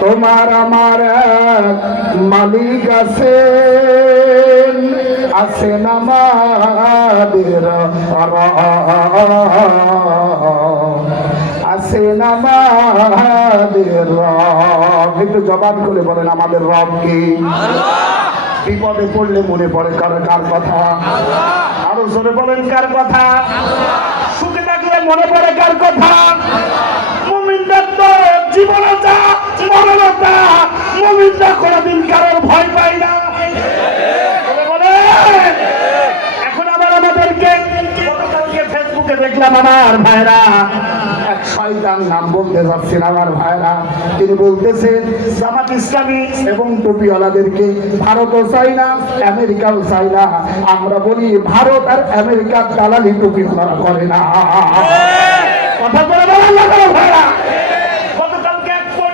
তোমার আমার মালিক আছে আছেন আমাদের রব। আছেন আমাদের রব। একটু জবান করে বলেন আমাদের রব কি? বিপদে পড়লে মনে পড়ে কার কার কথা? আরও জোরে বলেন কার কথা? সুখে থাকলে মনে পড়ে কার কথা? জীবনে যা মুমিনরা কারোর ভয় পায় না। এখন আবার আমাদেরকে ফেসবুকে দেখলাম আমার ভাইরা নাম বলতে যাচ্ছেন আমার ভাইরা। তিনি বলতেছেন, জামাত ইসলামী এবং টুপিওয়ালাদেরকে ভারতও চাই না, আমেরিকাও চাই না। আমরা বলি, ভারত আর আমেরিকার দালালি টুপিওয়ালারা করে না। কথা বলে